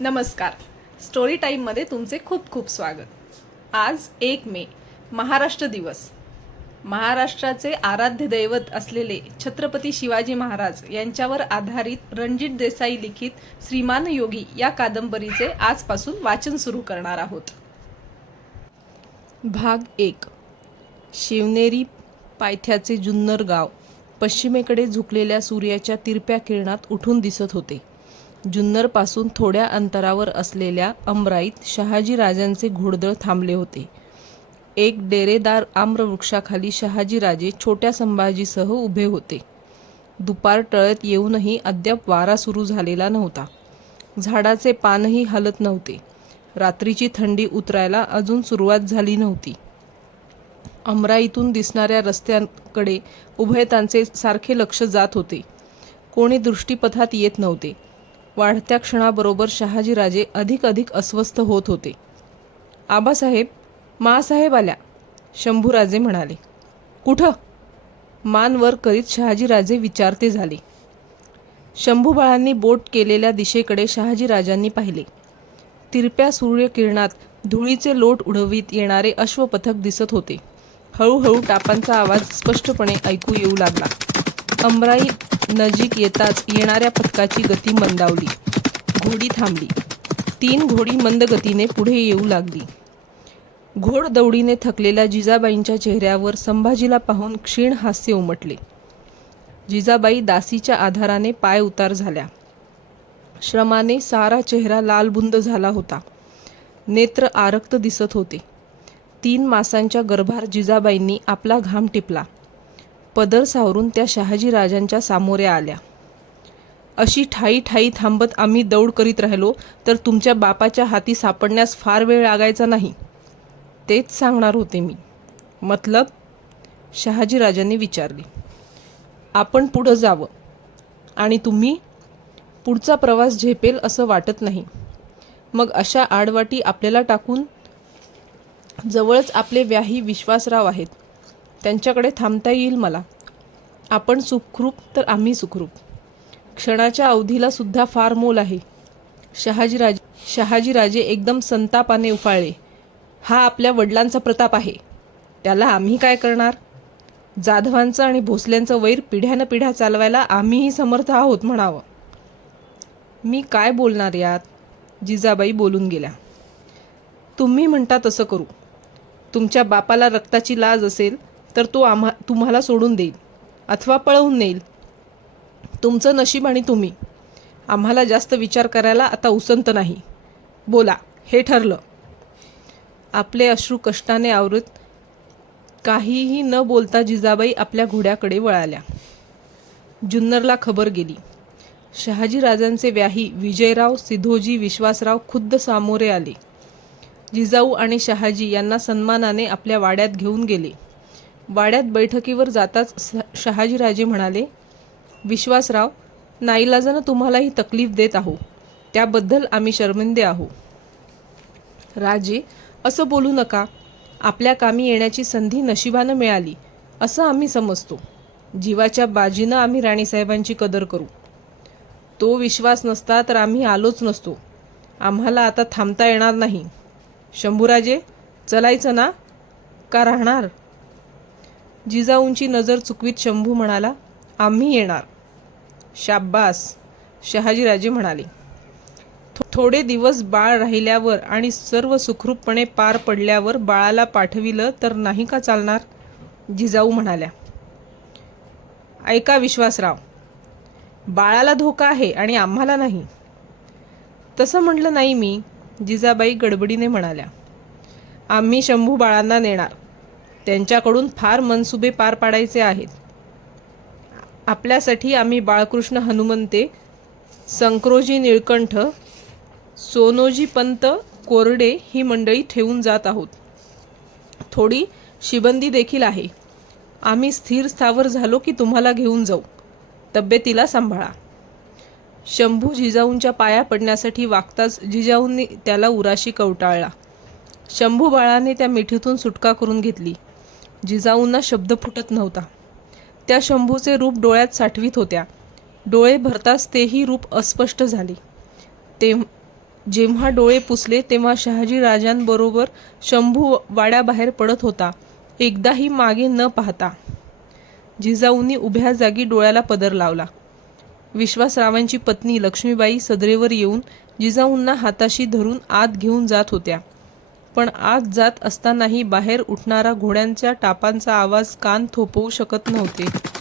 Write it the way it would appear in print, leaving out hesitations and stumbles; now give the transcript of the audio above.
नमस्कार. स्टोरी टाईममध्ये तुमचे खूप खूप स्वागत. आज 1 मे, महाराष्ट्र दिवस. महाराष्ट्राचे आराध्य दैवत असलेले छत्रपती शिवाजी महाराज यांच्यावर आधारित रणजित देसाई लिखित श्रीमान योगी या कादंबरीचे आजपासून वाचन सुरू करणार आहोत. भाग 1. शिवनेरी पायथ्याचे जुन्नर गाव पश्चिमेकडे झुकलेल्या सूर्याच्या तिरप्या किरणात उठून दिसत होते. जुन्नरपासून थोड्या अंतरावर असलेल्या अमराईत शहाजी राजांचे घोडदळ थांबले होते. एक डेरेदार आम्रवृक्षाखाली शहाजीराजे छोट्या संभाजीसह उभे होते. दुपार टळत येऊनही अद्याप वारा सुरू झालेला नव्हता. झाडाचे पानही हलत नव्हते. रात्रीची थंडी उतरायला अजून सुरुवात झाली नव्हती. अमराईतून दिसणाऱ्या रस्त्यांकडे उभयतांचे सारखे लक्ष जात होते. कोणी दृष्टीपथात येत नव्हते. वाढत्या क्षणाबरोबर शहाजीराजे अधिक अस्वस्थ होत होते. आबासाहेब, माँसाहेब आल्या, शंभूराजे म्हणाले. कुठं? मान वर करीत शहाजीराजे विचारते झाले. शंभूबाळांनी बोट केलेल्या दिशेकडे शहाजीराजांनी पाहिले. तिरप्या सूर्यकिरणात धुळीचे लोट उडवीत येणारे अश्वपथक दिसत होते. हळूहळू टापांचा आवाज स्पष्टपणे ऐकू येऊ लागला. अमराई नजीक येताच येणाऱ्या पथकाची गती मंदावली. घोडी थांबली. 3 घोडी मंद गतीने पुढे येऊ लागली. घोडदौडीने थकलेल्या जिजाबाईंच्या चेहऱ्यावर संभाजीला पाहून क्षीण हास्य उमटले. जिजाबाई दासीच्या आधाराने पाय उतार झाल्या. श्रमाने सारा चेहरा लालबुंद झाला होता. नेत्र आरक्त दिसत होते. 3 मासांच्या गर्भार जिजाबाईंनी आपला घाम टिपला. पदर सावरून त्या शहाजीराजांच्या सामोऱ्या आल्या. अशी ठाई थांबत आम्ही दौड करीत राहिलो तर तुमच्या बापाच्या हाती सापडण्यास फार वेळ लागायचा नाही. तेच सांगणार होते मी. मतलब? शहाजीराजांनी विचारले. आपण पुढं जावं आणि तुम्ही? पुढचा प्रवास झेपेल असं वाटत नाही. मग अशा आडवाटी आपल्याला टाकून? जवळच आपले व्याही विश्वासराव आहेत. त्यांच्याकडे थांबता येईल मला. आपण सुखरूप तर आम्ही सुखरूप. क्षणाच्या अवधीला सुद्धा फार मोल आहे. शहाजीराजे एकदम संतापाने उफाळले. हा आपल्या वडिलांचा प्रताप आहे. त्याला आम्ही काय करणार? जाधवांचं आणि भोसल्यांचं वैर पिढ्यानपिढ्या चालवायला आम्हीही समर्थ आहोत म्हणावं. मी काय बोलणार यात? जिजाबाई बोलून गेल्या. तुम्ही म्हणता तसं करू. तुमच्या बापाला रक्ताची लाज असेल तर तो तुम्हाला सोडून देईल अथवा पळवून नेईल. तुमचं नशीब आणि तुम्ही. आम्हाला जास्त विचार करायला आता उसंत नाही. बोला, हे ठरलं. आपले अश्रू कष्टाने आवरत काहीही न बोलता जिजाबाई आपल्या घोड्याकडे वळाल्या. जुन्नरला खबर गेली. शहाजीराजांचे व्याही विजयराव सिधोजी विश्वासराव खुद्द सामोरे आले. जिजाऊ आणि शहाजी यांना सन्मानाने आपल्या वाड्यात घेऊन गेले. वाड्यात बैठकीवर जाताच शहाजीराजे म्हणाले, विश्वासराव, नाईलाजानं तुम्हाला ही तकलीफ देत आहो. त्याबद्दल आम्ही शर्मिंदे आहो. राजे, असं बोलू नका. आपल्या कामी येण्याची संधी नशिबानं मिळाली असं आम्ही समजतो. जीवाच्या बाजीनं आम्ही राणीसाहेबांची कदर करू. तो विश्वास नसता तर आम्ही आलोच नसतो. आम्हाला आता थांबता येणार नाही. शंभूराजे, चलायचं ना का राहणार? जिजाऊंची नजर चुकवीत शंभू म्हणाला, आम्ही येणार. शाब्बास, शहाजीराजे म्हणाले. थोडे दिवस बाळ राहिल्यावर आणि सर्व सुखरूपपणे पार पडल्यावर बाळाला पाठविलं तर नाही का चालणार? जिजाऊ म्हणाल्या. ऐका विश्वासराव, बाळाला धोका आहे आणि आम्हाला नाही. तसं म्हटलं नाही मी. जिजाबाई गडबडीने म्हणाल्या. आम्ही शंभू बाळांना नेणार. त्यांच्याकडून फार मनसुबे पार पाडायचे आहेत. आपल्यासाठी आम्ही बाळकृष्ण हनुमंते, संक्रोजी निळकंठ, सोनोजी पंत कोरडे ही मंडळी ठेवून जात आहोत. थोडी शिबंदी देखील आहे. आम्ही स्थिर स्थावर झालो की तुम्हाला घेऊन जाऊ. तब्येतीला सांभाळा. शंभू जिजाऊंच्या पाया पडण्यासाठी वागताच जिजाऊंनी त्याला उराशी कवटाळला. शंभू बाळाने त्या मिठीतून सुटका करून घेतली. जिजाऊंना शब्द फुटत नव्हता. त्या शंभूचे रूप डोळ्यात साठवीत होत्या. डोळे भरताच तेही रूप अस्पष्ट झाले. जेव्हा डोळे पुसले तेव्हा शहाजी राजांबरोबर शंभू वाड्याबाहेर पडत होता, एकदाही मागे न पाहता. जिजाऊंनी उभ्या जागी डोळ्याला पदर लावला. विश्वासरावांची पत्नी लक्ष्मीबाई सदरेवर येऊन जिजाऊंना हाताशी धरून आत घेऊन जात होत्या. पण आत जात असतानाही बाहेर उठणारा घोड्यांच्या टापांचा आवाज कान थोपवू शकत नव्हते.